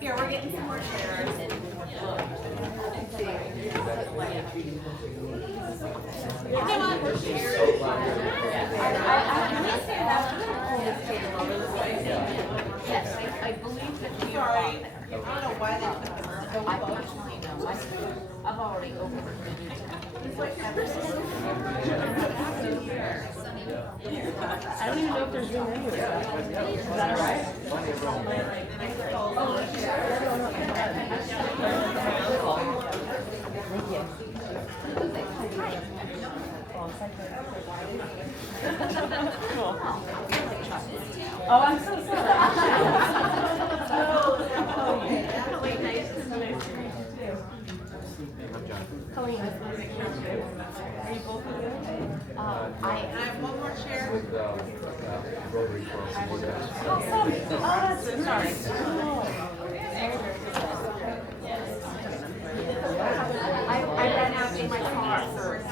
Here, we're getting some more chairs. Yes, I believe that we are. Sorry, I don't know why they put them so I close. personally know. I've already opened it. I don't even know if there's room anywhere. Is that all right? Thank you. Cool. Oh, I'm so sorry. Colleen, nice to meet you too. Colleen, nice to meet you too. Are you both of you? I have one more chair. Oh, that's sorry. I ran out in my car first.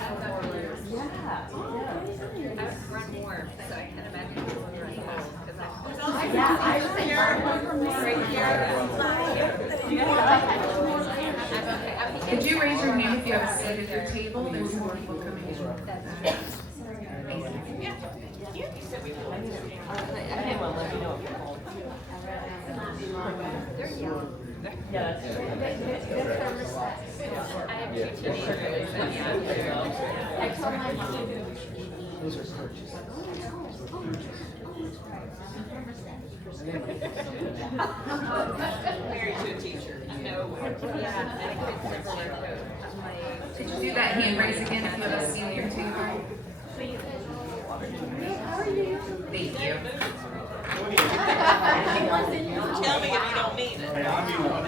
Run more, so I can imagine people are running fast because I Yeah, I was here. Could you raise your hand if you have a seat at your table? There's more people coming in. Okay, well, let me know if you're cold. They're young. Yeah, that's I have two teenagers. I told my mom. Those are purchased. Married to a teacher. No. Yeah, and I could never wear a coat. Could you do that hand raise again if you have a seat at your table? Thank you. Tell me if you don't mean it. Hey, I mean 100%.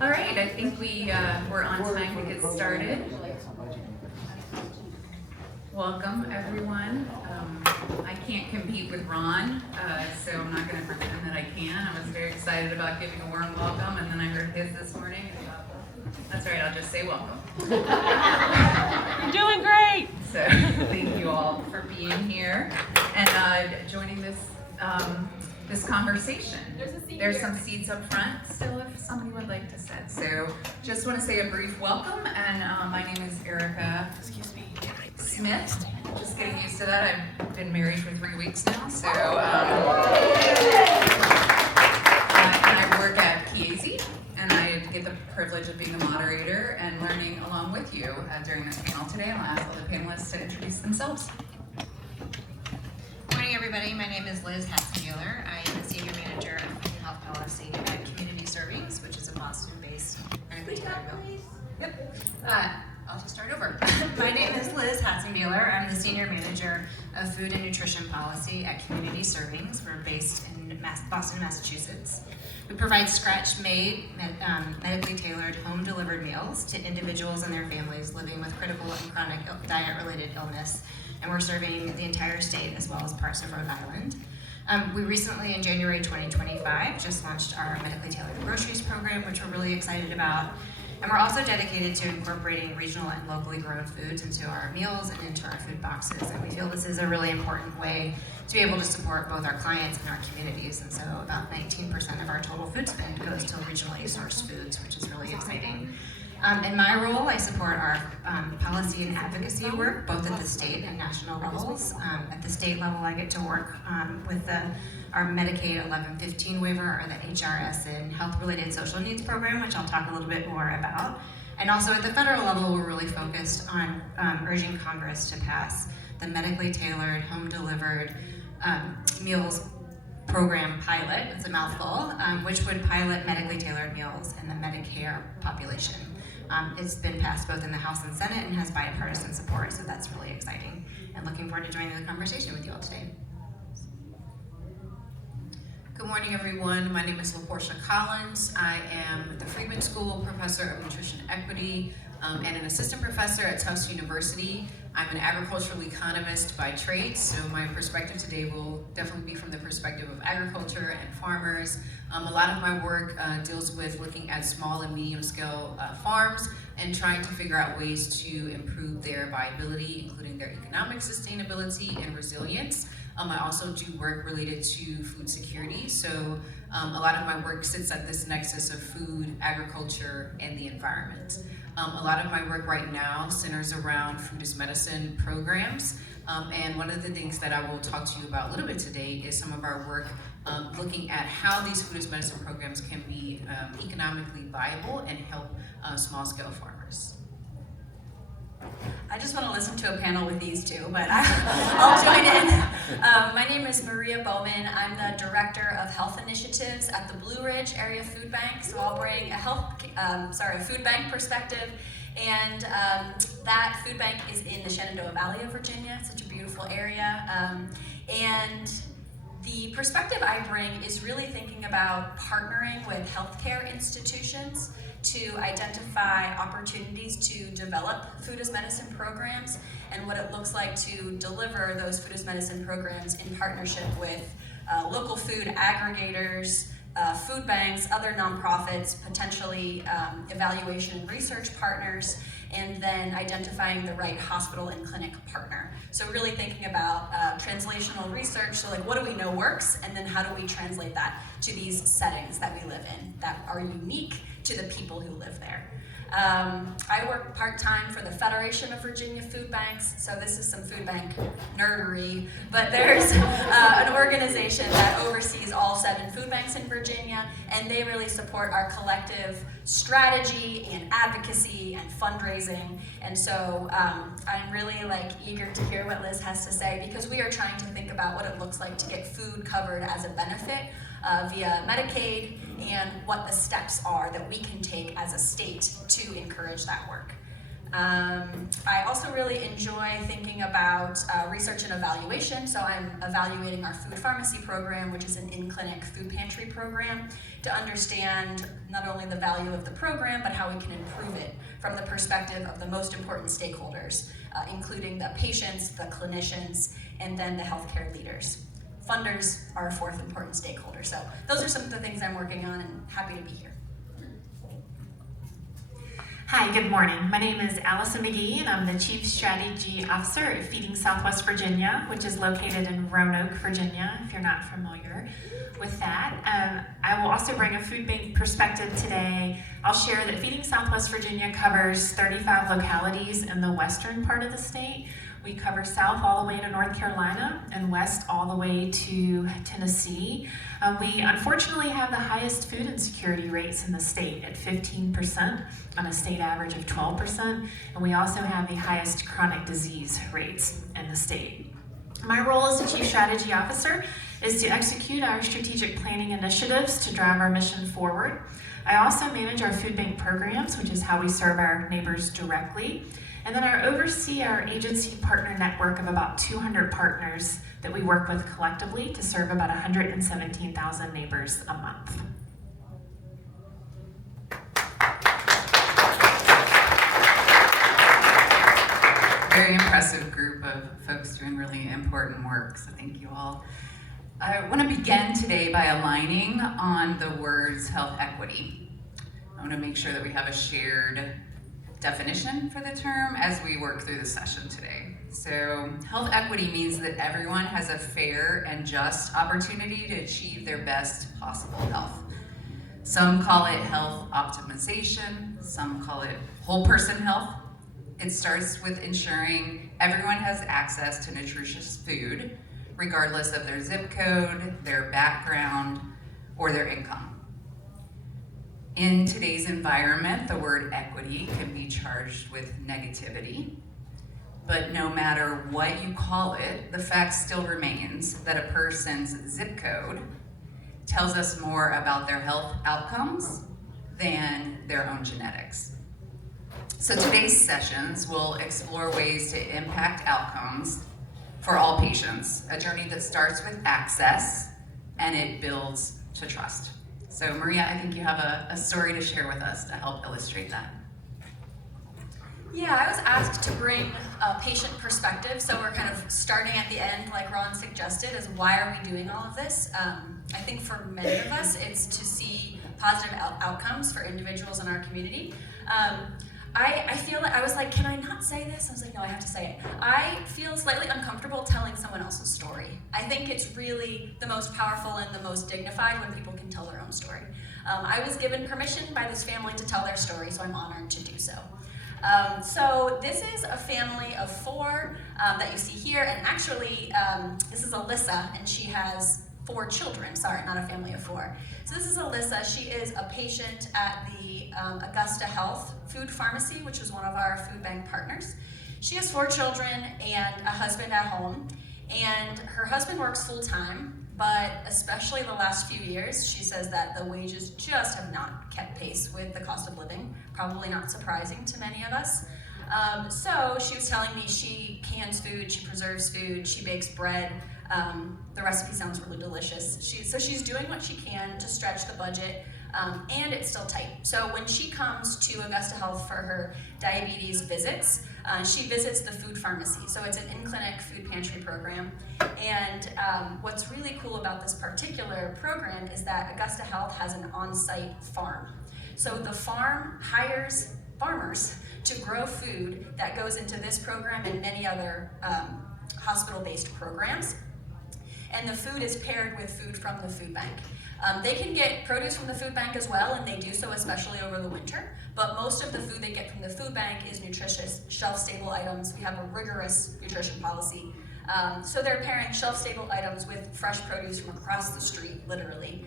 All right, I think we're on time to get started. Welcome, everyone. I can't compete with Ron, so I'm not going to pretend that I can. I was very excited about giving a warm welcome, and then I heard his this morning. That's right, I'll just say welcome. You're doing great. So thank you all for being here and joining this this conversation. There's some seats up front still if somebody would like to sit. So just want to say a brief welcome, and my name is Erica. Smith. Just getting used to that. I've been married for 3 weeks now, so and I work at Chiesi, and I get the privilege of being a moderator and learning along with you during this panel today. I'll ask all the panelists to introduce themselves. Good morning, everybody. My name is Liz Hatzenbuehler. I am the Senior Manager of Food and Health Policy at Community Servings, which is a Boston-based medically tailored meal. Yep. I'll just start over. My name is Liz Hatzenbuehler. I'm the Senior Manager of Food and Nutrition Policy at Community Servings. We're based in Boston, Massachusetts. We provide scratch-made, medically tailored, home-delivered meals to individuals and their families living with critical and chronic diet-related illness, and we're serving the entire state as well as parts of Rhode Island. We recently, in January 2025, just launched our Medically Tailored Groceries program, which we're really excited about. And we're also dedicated to incorporating regional and locally grown foods into our meals and into our food boxes. And we feel this is a really important way to be able to support both our clients and our communities. And so about 19% of our total food spend goes to regionally sourced foods, which is really exciting. In my role, I support our policy and advocacy work, both at the state and national levels. At the state level, I get to work with our Medicaid 1115 waiver, or the HRS and health-related social needs program, which I'll talk a little bit more about. And also at the federal level, we're really focused on urging Congress to pass the medically tailored, home-delivered meals program pilot. It's a mouthful, which would pilot medically tailored meals in the Medicare population. It's been passed both in the House and Senate and has bipartisan support, so that's really exciting. And looking forward to joining the conversation with you all today. Good morning, everyone. My name is LaPorchia. I am the Friedman School Professor of Nutrition Equity. and an assistant professor at Tufts University. I'm an agricultural economist by trade, so my perspective today will definitely be from the perspective of agriculture and farmers. A lot of my work deals with looking at small and medium scale farms and trying to figure out ways to improve their viability, including their economic sustainability and resilience. I also do work related to food security, so a lot of my work sits at this nexus of food, agriculture, and the environment. A lot of my work right now centers around food as medicine programs, and one of the things that I will talk to you about a little bit today is some of our work looking at how these food as medicine programs can be economically viable and help small-scale farmers. I just want to listen to a panel with these two, but I'll join in. My name is Maria Bowman. I'm the Director of Health Initiatives at the Blue Ridge Area Food Bank. So I'll bring a food bank perspective. And that food bank is in the Shenandoah Valley of Virginia, such a beautiful area. And the perspective I bring is really thinking about partnering with healthcare institutions to identify opportunities to develop food as medicine programs and what it looks like to deliver those food as medicine programs in partnership with local food aggregators, food banks, other nonprofits, potentially evaluation and research partners, and then identifying the right hospital and clinic partner. So really thinking about translational research, so like what do we know works, and then how do we translate that to these settings that we live in that are unique to the people who live there. I work part-time for the Federation of Virginia Food Banks, so this is some food bank nerdery, but there's an organization that oversees all 7 food banks in Virginia, and they really support our collective strategy and advocacy and fundraising. And so I'm really eager to hear what Liz has to say, because we are trying to think about what it looks like to get food covered as a benefit via Medicaid, and what the steps are that we can take as a state to encourage that work. I also really enjoy thinking about research and evaluation, so I'm evaluating our food pharmacy program, which is an in-clinic food pantry program, to understand not only the value of the program, but how we can improve it from the perspective of the most important stakeholders, including the patients, the clinicians, and then the healthcare leaders. Funders are a 4th important stakeholder. So those are some of the things I'm working on, and happy to be here. Hi, good morning. My name is Allison McGee, and I'm the Chief Strategy Officer at Feeding Southwest Virginia, which is located in Roanoke, Virginia, if you're not familiar with that. I will also bring a food bank perspective today. I'll share that Feeding Southwest Virginia covers 35 localities in the western part of the state. We cover south all the way to North Carolina and west all the way to Tennessee. We unfortunately have the highest food insecurity rates in the state at 15% on a state average of 12%. And we also have the highest chronic disease rates in the state. My role as the Chief Strategy Officer is to execute our strategic planning initiatives to drive our mission forward. I also manage our food bank programs, which is how we serve our neighbors directly. And then I oversee our agency partner network of about 200 partners that we work with collectively to serve about 117,000 neighbors a month. Very impressive group of folks doing really important work, so thank you all. I want to begin today by aligning on the words health equity. I want to make sure that we have a shared definition for the term as we work through the session today. So health equity means that everyone has a fair and just opportunity to achieve their best possible health. Some call it health optimization, some call it whole person health. It starts with ensuring everyone has access to nutritious food, regardless of their zip code, their background, or their income. In today's environment, the word equity can be charged with negativity, but no matter what you call it, the fact still remains that a person's zip code tells us more about their health outcomes than their own genetics. So today's sessions will explore ways to impact outcomes for all patients, a journey that starts with access and it builds to trust. So Maria, I think you have a story to share with us to help illustrate that. Yeah, I was asked to bring a patient perspective, so we're kind of starting at the end, like Ron suggested, is why are we doing all of this? I think for many of us, it's to see positive outcomes for individuals in our community. I feel like, I was like, can I not say this? I was like, no, I have to say it. I feel slightly uncomfortable telling someone else's story. I think it's really the most powerful and the most dignified when people can tell their own story. I was given permission by this family to tell their story, so I'm honored to do so. So this is a family of 4 that you see here, and actually this is Alyssa, and she has 4 children. Sorry, not a family of 4. So this is Alyssa. She is a patient at the Augusta Health Food Pharmacy, which is one of our food bank partners. She has 4 children and a husband at home, and her husband works full-time, but especially the last few years, she says that the wages just have not kept pace with the cost of living, probably not surprising to many of us. So she was telling me she cans food, she preserves food, she bakes bread. The recipe sounds really delicious. So she's doing what she can to stretch the budget, and it's still tight. So when she comes to Augusta Health for her diabetes visits, she visits the food pharmacy. So it's an in-clinic food pantry program. And what's really cool about this particular program is that Augusta Health has an on-site farm. So the farm hires farmers to grow food that goes into this program and many other hospital-based programs. And the food is paired with food from the food bank. They can get produce from the food bank as well, and they do so especially over the winter, but most of the food they get from the food bank is nutritious, shelf-stable items. We have a rigorous nutrition policy. So they're pairing shelf-stable items with fresh produce from across the street, literally.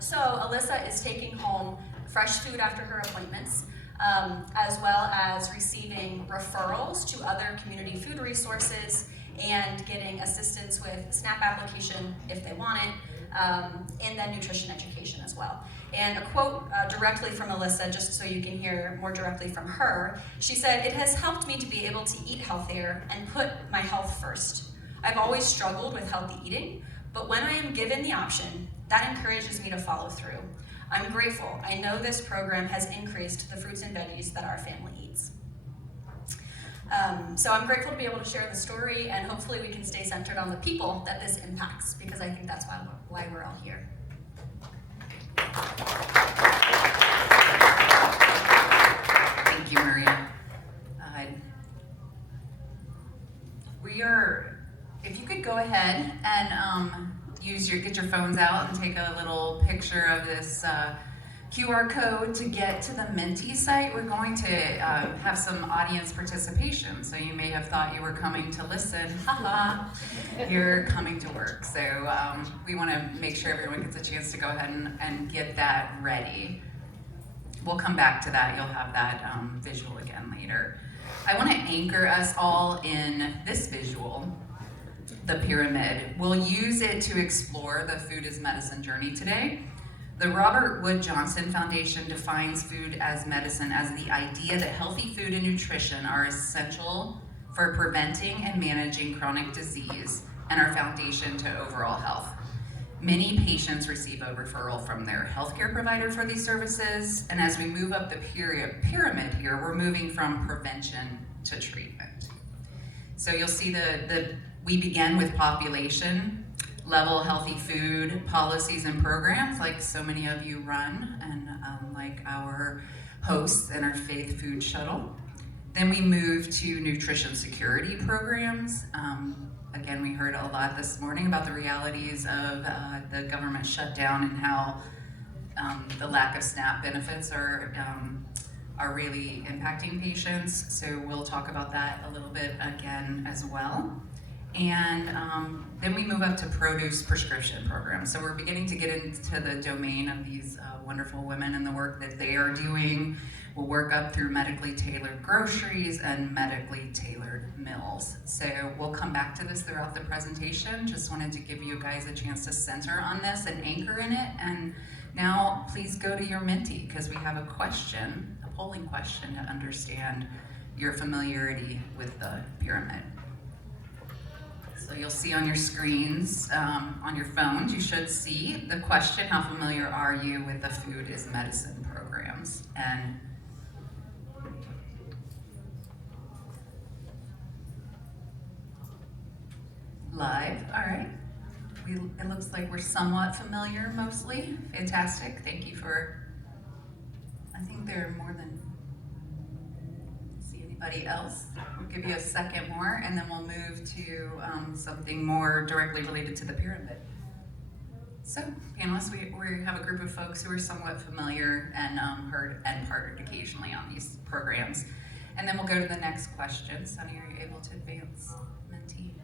So Alyssa is taking home fresh food after her appointments, as well as receiving referrals to other community food resources and getting assistance with SNAP application if they want it, and then nutrition education as well. And a quote directly from Alyssa, just so you can hear more directly from her, she said, "It has helped me to be able to eat healthier and put my health first. I've always struggled with healthy eating, but when I am given the option, that encourages me to follow through. I'm grateful. I know this program has increased the fruits and veggies that our family eats." So I'm grateful to be able to share the story, and hopefully we can stay centered on the people that this impacts, because I think that's why we're all here. Thank you, Maria. If you could go ahead and get your phones out and take a little picture of this QR code to get to the Menti site. We're going to have some audience participation. So you may have thought you were coming to listen. Haha, you're coming to work. So we want to make sure everyone gets a chance to go ahead and get that ready. We'll come back to that. You'll have that visual again later. I want to anchor us all in this visual, the pyramid. We'll use it to explore the food as medicine journey today. The Robert Wood Johnson Foundation defines food as medicine as the idea that healthy food and nutrition are essential for preventing and managing chronic disease and are foundation to overall health. Many patients receive a referral from their healthcare provider for these services, and as we move up the pyramid here, we're moving from prevention to treatment. So you'll see we begin with population level healthy food policies and programs, like so many of you run, and like our hosts in our Faith Food Shuttle. Then we move to nutrition security programs. Again, we heard a lot this morning about the realities of the government shutdown and how the lack of SNAP benefits are really impacting patients. So we'll talk about that a little bit again as well. And then we move up to produce prescription programs. So we're beginning to get into the domain of these wonderful women and the work that they are doing. We'll work up through medically tailored groceries and medically tailored meals. So we'll come back to this throughout the presentation. Just wanted to give you guys a chance to center on this and anchor in it. And now please go to your Menti, because we have a question, a polling question to understand your familiarity with the pyramid. So you'll see on your screens, on your phones, you should see the question, how familiar are you with the Food is Medicine programs? And live, all right. It looks like we're somewhat familiar mostly. Fantastic, thank you for, I think there are more than, see anybody else? We'll give you a second more and then we'll move to something more directly related to the pyramid. So, panelists, we have a group of folks who are somewhat familiar and heard and partnered occasionally on these programs. And then we'll go to the next question. Sunny, are you able to advance? Mentee.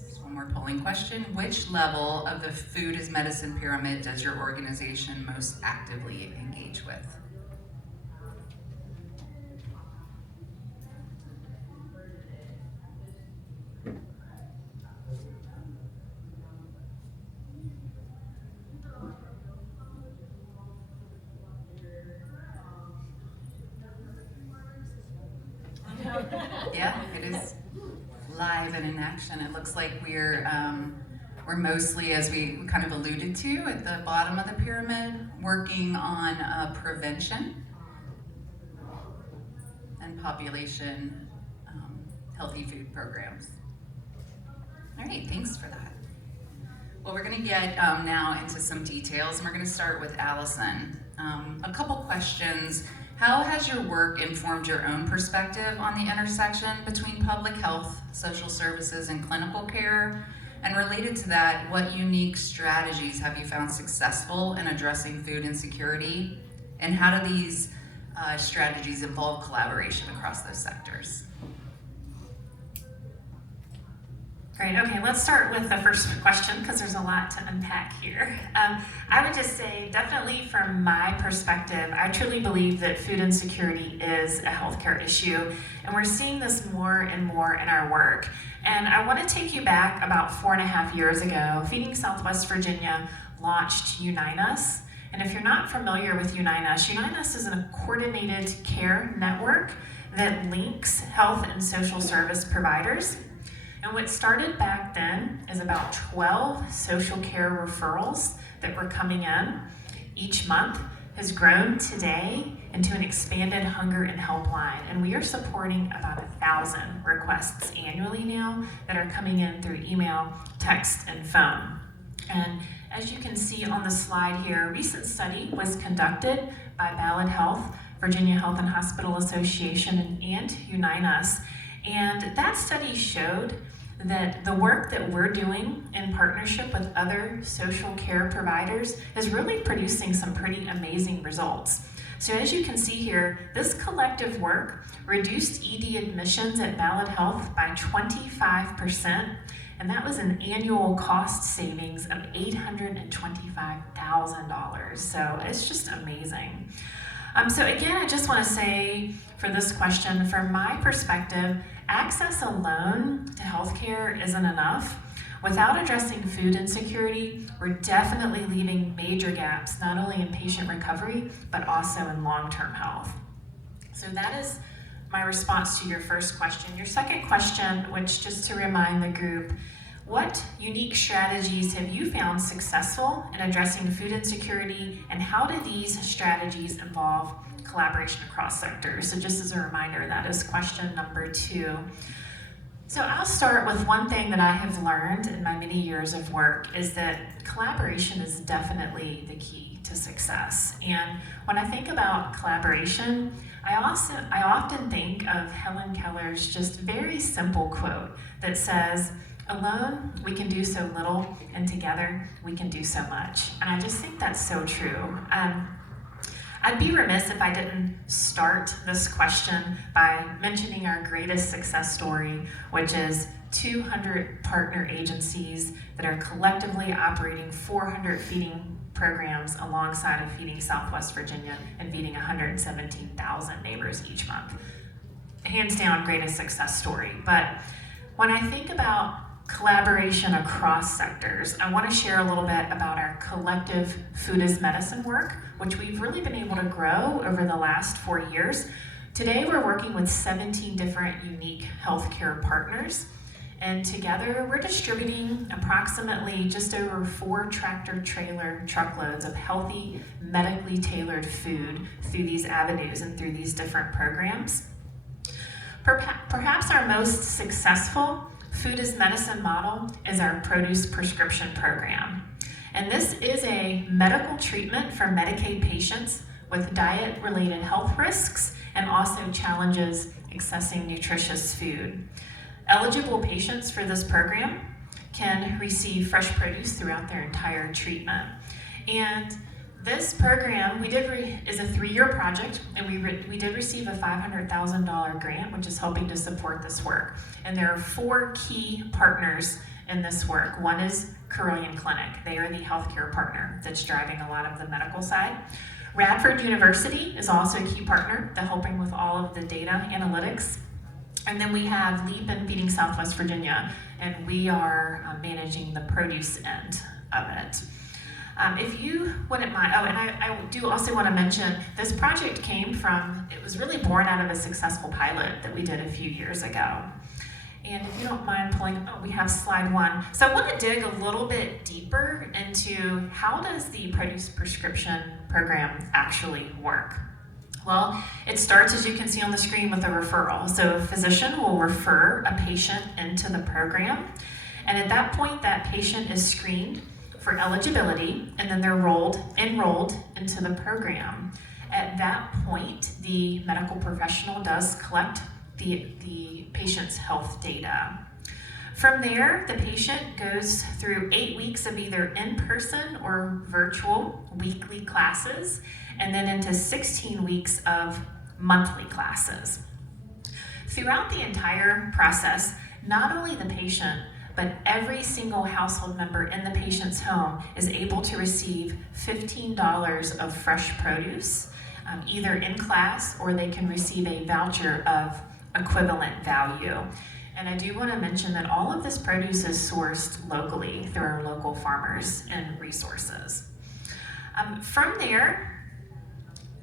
Just one more polling question. Which level of the food as medicine pyramid does your organization most actively engage with? Yeah, it is live and in action. It looks like we're mostly, as we kind of alluded to at the bottom of the pyramid, working on prevention and population healthy food programs. All right, thanks for that. Well, we're going to get now into some details, and we're going to start with Allison. A couple questions. How has your work informed your own perspective on the intersection between public health, social services, and clinical care? And related to that, what unique strategies have you found successful in addressing food insecurity? And how do these strategies involve collaboration across those sectors? Great, okay, let's start with the first question because there's a lot to unpack here. I would just say, definitely from my perspective, I truly believe that food insecurity is a healthcare issue, and we're seeing this more and more in our work. And I want to take you back about 4.5 years ago. Feeding Southwest Virginia launched Unite Us. And if you're not familiar with Unite Us is a coordinated care network that links health and social service providers. And what started back then is about 12 social care referrals that were coming in each month has grown today into an expanded hunger and helpline. And we are supporting about 1,000 requests annually now that are coming in through email, text, and phone. And as you can see on the slide here, a recent study was conducted by Ballad Health, Virginia Health and Hospital Association, and Unite Us. And that study showed that the work that we're doing in partnership with other social care providers is really producing some pretty amazing results. So as you can see here, this collective work reduced ED admissions at Ballad Health by 25%, and that was an annual cost savings of $825,000. So it's just amazing. So again, I just want to say for this question, from my perspective, access alone to healthcare isn't enough. Without addressing food insecurity, we're definitely leaving major gaps, not only in patient recovery, but also in long-term health. So that is my response to your first question. Your second question, which just to remind the group, what unique strategies have you found successful in addressing food insecurity, and how do these strategies involve collaboration across sectors? So just as a reminder, that is question number 2. So I'll start with one thing that I have learned in my many years of work is that collaboration is definitely the key to success. And when I think about collaboration, I often think of Helen Keller's just very simple quote that says, "Alone, we can do so little, and together, we can do so much." And I just think that's so true. I'd be remiss if I didn't start this question by mentioning our greatest success story, which is 200 partner agencies that are collectively operating 400 feeding programs alongside of Feeding Southwest Virginia and feeding 117,000 neighbors each month. Hands down, greatest success story. But when I think about collaboration across sectors, I want to share a little bit about our collective food as medicine work, which we've really been able to grow over the last 4 years. Today, we're working with 17 different unique healthcare partners, and together we're distributing approximately just over 4 tractor-trailer truckloads of healthy, medically tailored food through these avenues and through these different programs. Perhaps our most successful Food as Medicine model is our produce prescription program. And this is a medical treatment for Medicaid patients with diet-related health risks and also challenges accessing nutritious food. Eligible patients for this program can receive fresh produce throughout their entire treatment. And this program is a 3-year project, and we did receive a $500,000 grant, which is helping to support this work. And there are 4 key partners in this work. One is Carilion Clinic. They are the healthcare partner that's driving a lot of the medical side. Radford University is also a key partner. They're helping with all of the data analytics. And then we have LEAP and Feeding Southwest Virginia, and we are managing the produce end of it. If you wouldn't mind, and I do also want to mention, this project it was really born out of a successful pilot that we did a few years ago. And if you don't mind we have slide 1. So I want to dig a little bit deeper into how does the produce prescription program actually work? Well, it starts, as you can see on the screen, with a referral. So a physician will refer a patient into the program, and at that point, that patient is screened for eligibility, and then they're enrolled into the program. At that point, the medical professional does collect the patient's health data. From there, the patient goes through 8 weeks of either in-person or virtual weekly classes, and then into 16 weeks of monthly classes. Throughout the entire process, not only the patient, but every single household member in the patient's home is able to receive $15 of fresh produce, either in class, or they can receive a voucher of equivalent value. And I do want to mention that all of this produce is sourced locally through our local farmers and resources. From there,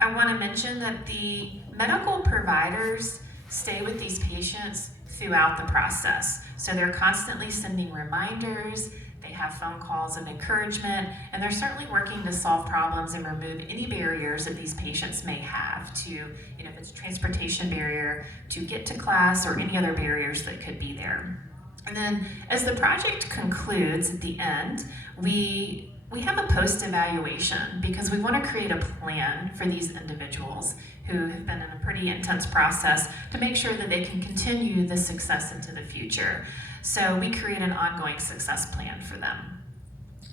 I want to mention that the medical providers stay with these patients throughout the process. So they're constantly sending reminders, they have phone calls of encouragement, and they're certainly working to solve problems and remove any barriers that these patients may have to, if it's a transportation barrier, to get to class or any other barriers that could be there. And then as the project concludes at the end, we have a post-evaluation because we want to create a plan for these individuals who have been in a pretty intense process to make sure that they can continue the success into the future. So we create an ongoing success plan for them.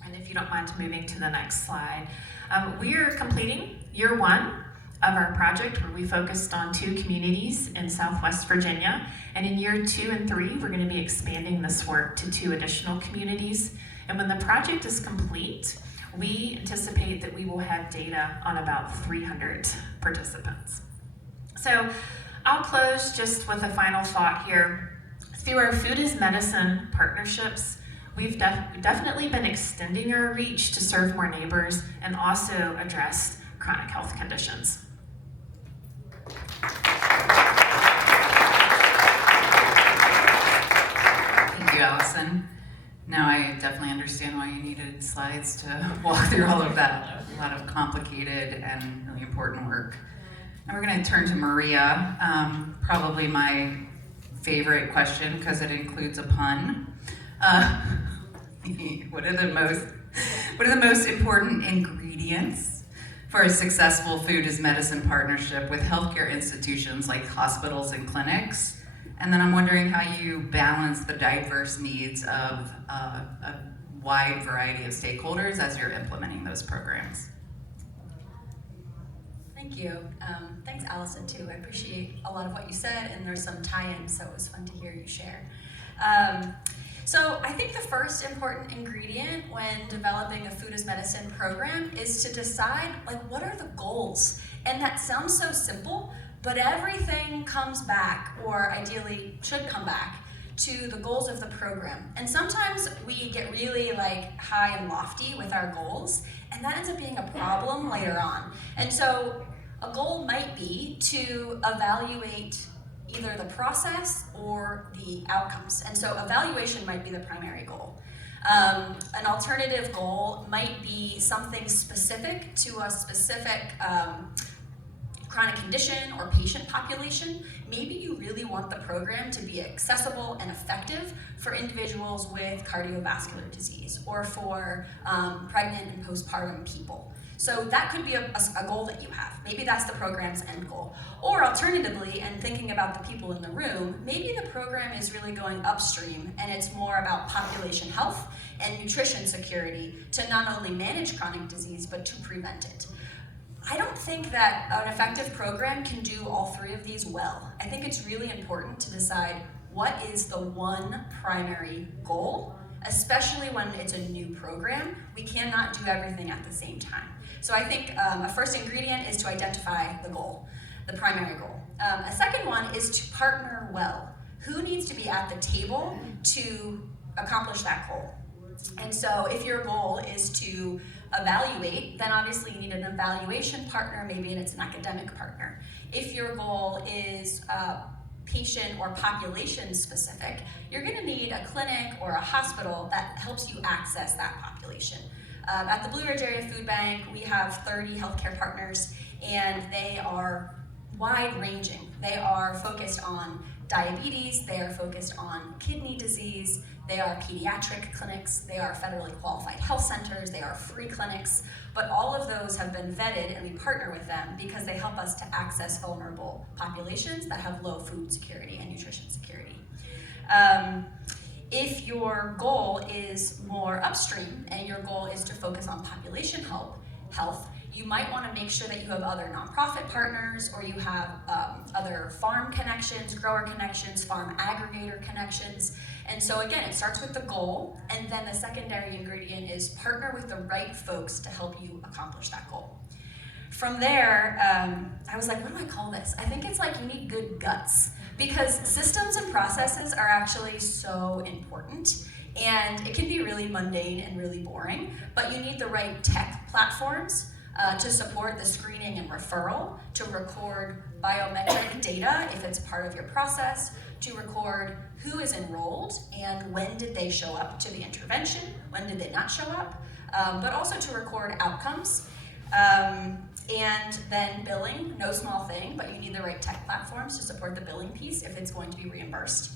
And if you don't mind moving to the next slide, we are completing year 1 of our project where we focused on 2 communities in Southwest Virginia. And in year 2 and 3, we're going to be expanding this work to 2 additional communities. And when the project is complete, we anticipate that we will have data on about 300 participants. So I'll close just with a final thought here. Through our Food as Medicine partnerships, we've definitely been extending our reach to serve more neighbors and also address chronic health conditions. Thank you, Allison. Now I definitely understand why you needed slides to walk through all of that. A lot of complicated and really important work. And we're going to turn to Maria, probably my favorite question because it includes a pun. What are the most important ingredients for a successful Food as Medicine partnership with healthcare institutions like hospitals and clinics? And then I'm wondering how you balance the diverse needs of a wide variety of stakeholders as you're implementing those programs. Thank you. Thanks, Allison, too. I appreciate a lot of what you said, and there's some tie-ins, so it was fun to hear you share. So I think the first important ingredient when developing a Food as Medicine program is to decide, what are the goals? And that sounds so simple, but everything comes back, or ideally should come back, to the goals of the program. And sometimes we get really high and lofty with our goals, and that ends up being a problem later on. And so a goal might be to evaluate either the process or the outcomes. And so evaluation might be the primary goal. An alternative goal might be something specific to a specific chronic condition or patient population, maybe you really want the program to be accessible and effective for individuals with cardiovascular disease or for pregnant and postpartum people. So that could be a goal that you have. Maybe that's the program's end goal. Or alternatively, and thinking about the people in the room, maybe the program is really going upstream and it's more about population health and nutrition security to not only manage chronic disease, but to prevent it. I don't think that an effective program can do all three of these well. I think it's really important to decide what is the one primary goal, especially when it's a new program. We cannot do everything at the same time. So I think a first ingredient is to identify the goal, the primary goal. A second one is to partner well. Who needs to be at the table to accomplish that goal? And so if your goal is to evaluate, then obviously you need an evaluation partner, maybe it's an academic partner. If your goal is patient or population specific, you're gonna need a clinic or a hospital that helps you access that population. At the Blue Ridge Area Food Bank, we have 30 healthcare partners, and they are wide-ranging. They are focused on diabetes, they are focused on kidney disease, they are pediatric clinics, they are federally qualified health centers, they are free clinics, but all of those have been vetted, and we partner with them because they help us to access vulnerable populations that have low food security and nutrition security. If your goal is more upstream and your goal is to focus on population health, you might want to make sure that you have other nonprofit partners, or you have other farm connections, grower connections, farm aggregator connections. And so again, it starts with the goal, and then the secondary ingredient is partner with the right folks to help you accomplish that goal. From there, I was like, what do I call this? I think it's like you need good guts, because systems and processes are actually so important, and it can be really mundane and really boring, but you need the right tech platforms to support the screening and referral, to record biometric data if it's part of your process, to record who is enrolled and when did they show up to the intervention, when did they not show up, but also to record outcomes. And then billing, no small thing, but you need the right tech platforms to support the billing piece if it's going to be reimbursed.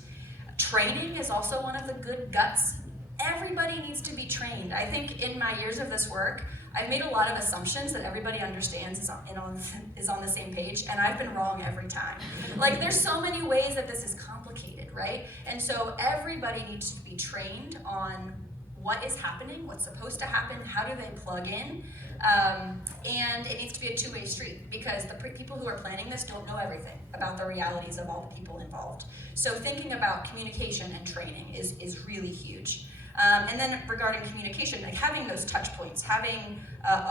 Training is also one of the good guts. Everybody needs to be trained. I think in my years of this work, I've made a lot of assumptions that everybody understands is on the same page, and I've been wrong every time. Like, there's so many ways that this is complicated, right? And so everybody needs to be trained on what is happening, what's supposed to happen, how do they plug in, and it needs to be a two-way street, because the people who are planning this don't know everything about the realities of all the people involved. So thinking about communication and training is really huge. And then regarding communication, like having those touch points, having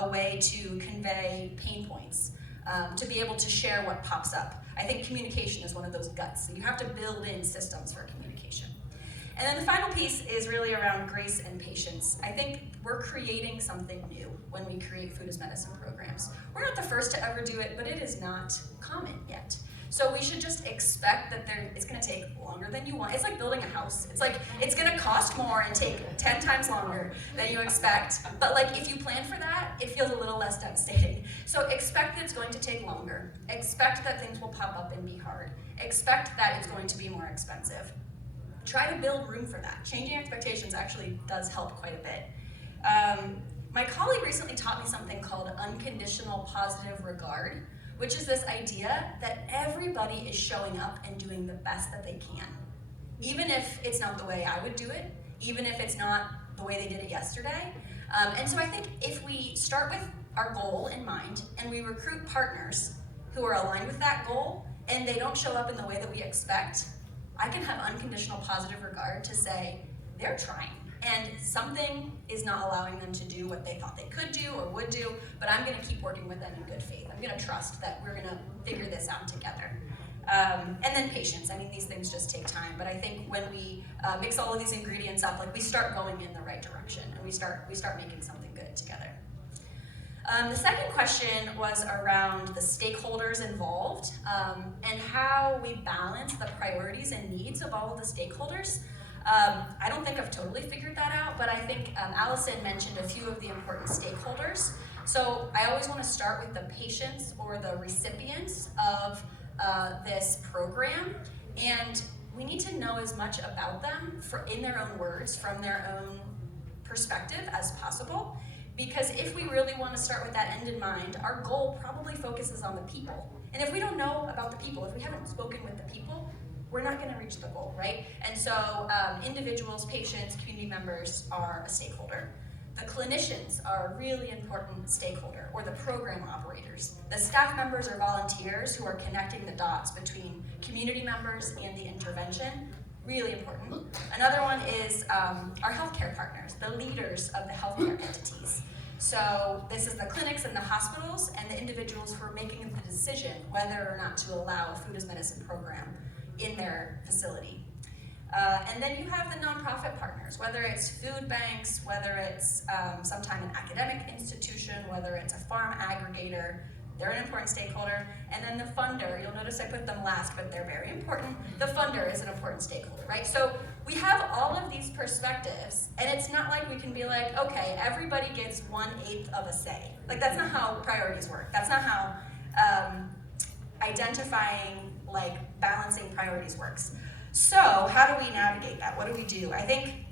a way to convey pain points, to be able to share what pops up. I think communication is one of those guts. So you have to build in systems for communication. And then the final piece is really around grace and patience. I think we're creating something new when we create food as medicine programs. We're not the first to ever do it, but it is not common yet. So we should just expect that it's gonna take longer than you want. It's like building a house. It's like, it's gonna cost more and take 10 times longer than you expect. But like, if you plan for that, it feels a little less devastating. So expect that it's going to take longer. Expect that things will pop up and be hard. Expect that it's going to be more expensive. Try to build room for that. Changing expectations actually does help quite a bit. My colleague recently taught me something called unconditional positive regard, which is this idea that everybody is showing up and doing the best that they can. Even if it's not the way I would do it, even if it's not the way they did it yesterday. And so I think if we start with our goal in mind and we recruit partners who are aligned with that goal and they don't show up in the way that we expect, I can have unconditional positive regard to say, they're trying. And something is not allowing them to do what they thought they could do or would do, but I'm gonna keep working with them in good faith. I'm gonna trust that we're gonna figure this out together. And then patience. I mean, these things just take time, but I think when we mix all of these ingredients up, like we start going in the right direction and we start making something good together. The second question was around the stakeholders involved and how we balance the priorities and needs of all of the stakeholders. I don't think I've totally figured that out, but I think Allison mentioned a few of the important stakeholders. So I always want to start with the patients or the recipients of this program, and we need to know as much about them in their own words, from their own perspective as possible. Because if we really want to start with that end in mind, our goal probably focuses on the people. And if we don't know about the people, if we haven't spoken with the people, we're not going to reach the goal, right? And so individuals, patients, community members are a stakeholder. The clinicians are a really important stakeholder, or the program operators. The staff members or volunteers who are connecting the dots between community members and the intervention, really important. Another one is our healthcare partners, the leaders of the healthcare entities. So this is the clinics and the hospitals and the individuals who are making the decision whether or not to allow a food as medicine program in their facility. And then you have the nonprofit partners, whether it's food banks, whether it's sometime an academic institution, whether it's a farm aggregator, they're an important stakeholder. And then the funder, you'll notice I put them last, but they're very important. The funder is an important stakeholder, right? So we have all of these perspectives, and it's not like we can be like, okay, everybody gets 1/8 of a say. Like, that's not how priorities work. That's not how identifying, like, balancing priorities works. So how do we navigate that? What do we do? I think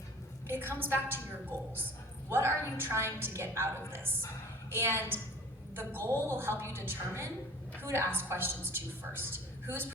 it comes back to your goals. What are you trying to get out of this? And the goal will help you determine who to ask questions to first. Who's